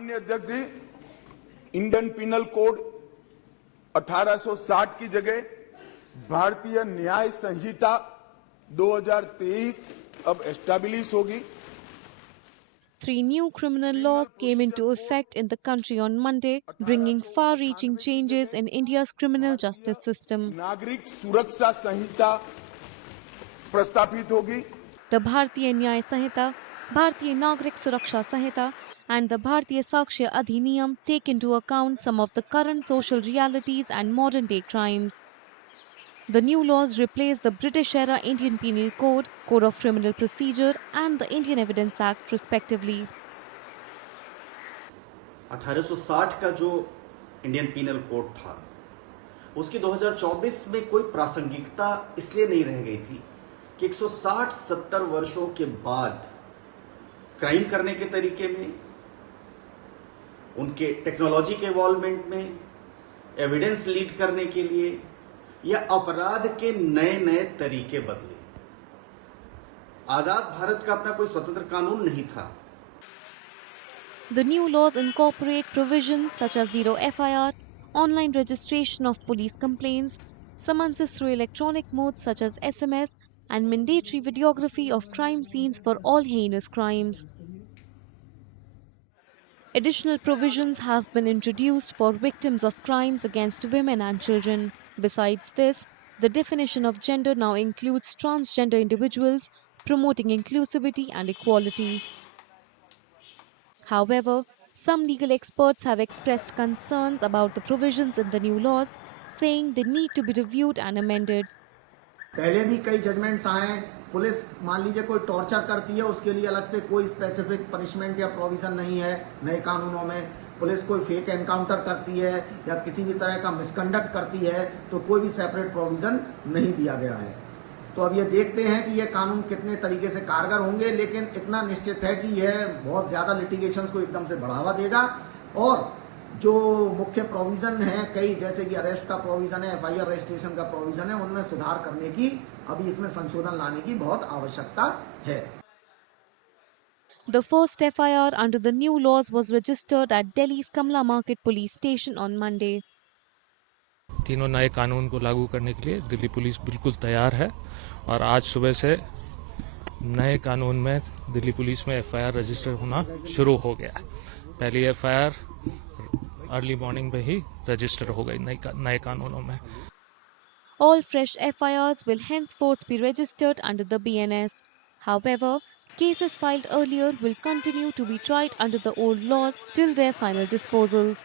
माननीय अध्यक्ष जी, Indian penal code 1860 की जगह भारतीय न्याय संहिता 2023 अब एस्टैब्लिश होगी। 3 new criminal laws came into effect in the country on Monday, bringing far-reaching changes in India's criminal justice system. नागरिक सुरक्षा संहिता प्रस्तावित होगी। The Bharatiya Nyaya Sanhita, Bharatiya Nagrik Suraksha Sanhita, and the Bharatiya Sakshya Adhiniyam take into account some of the current social realities and modern-day crimes. The new laws replace the British-era Indian Penal Code, Code of Criminal Procedure, and the Indian Evidence Act, respectively. 1860 का जो Indian penal code था उसकी 2024 में कोई प्रासंगिकता इसलिए नहीं रह गई थी कि 160-70 वर्षों के बाद क्राइम करने के तरीके में, उनके टेक्नोलॉजी के इवॉल्वमेंट में, एविडेंस लीड करने के लिए या अपराध के नए नए तरीके बदले। आजाद भारत का अपना कोई स्वतंत्र कानून नहीं था। The new laws incorporate provisions such as zero FIR, online registration of police complaints, summonses through electronic modes such as SMS, and mandatory videography of crime scenes for all heinous crimes. Additional provisions have been introduced for victims of crimes against women and children. Besides this, the definition of gender now includes transgender individuals, promoting inclusivity and equality. However, some legal experts have expressed concerns about the provisions in the new laws, saying they need to be reviewed and amended. पहले भी कई judgements आए, police मान लीजिए कोई torture करती है, उसके लिए अलग से कोई स्पेसिफिक पनिशमेंट या प्रोविजन नहीं है नए कानूनों में। पुलिस कोई फेक एनकाउंटर करती है या किसी भी तरह का मिसकंडक्ट करती है तो कोई भी सेपरेट प्रोविजन नहीं दिया गया है। तो अब ये देखते हैं कि ये कानून कितने तरीके से कारगर होंगे, लेकिन इतना निश्चित है कि यह बहुत ज़्यादा लिटिगेशंस को एकदम से बढ़ावा देगा और जो मुख्य प्रोविजन है कई, जैसे कि अरेस्ट का प्रोविजन है, FIR रजिस्ट्रेशन का प्रोविजन है, उनमें सुधार करने की, अभी इसमें संशोधन लाने की बहुत आवश्यकता है। The first FIR under the new laws was registered at Delhi's Kamla Market police station on Monday. तीनों नए कानून को लागू करने के लिए दिल्ली पुलिस बिल्कुल तैयार है और आज सुबह से नए कानून में दिल्ली पुलिस में FIR रजिस्टर होना शुरू हो गया। पहली FIR अर्ली मॉर्निंग में ही रजिस्टर हो गई नए कानूनों में। All fresh FIRs will henceforth be registered under the BNS. However, cases filed earlier will continue to be tried under the old laws till their final disposals.